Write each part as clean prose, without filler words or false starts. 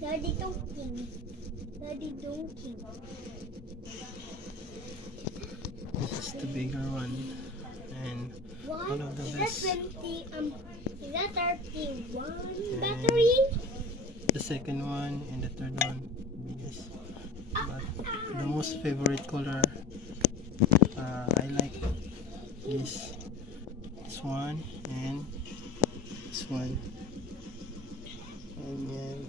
Daddy Donkey. Daddy Donkey. This is the bigger one, and What? one of the best. Is that 31 battery? The second one and the third one, biggest. But the most favorite color I like is this one and this one. And then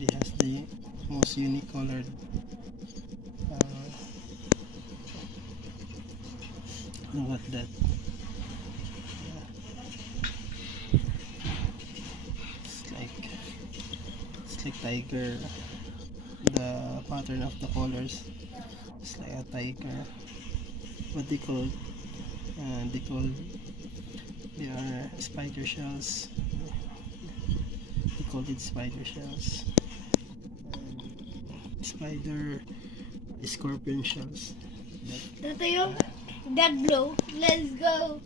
it has the most unique colored look at that. It's like tiger. The pattern of the colors is like a tiger. What they call they are spider shells. They call it spider shells. Spider scorpion shells. That blue. Let's go.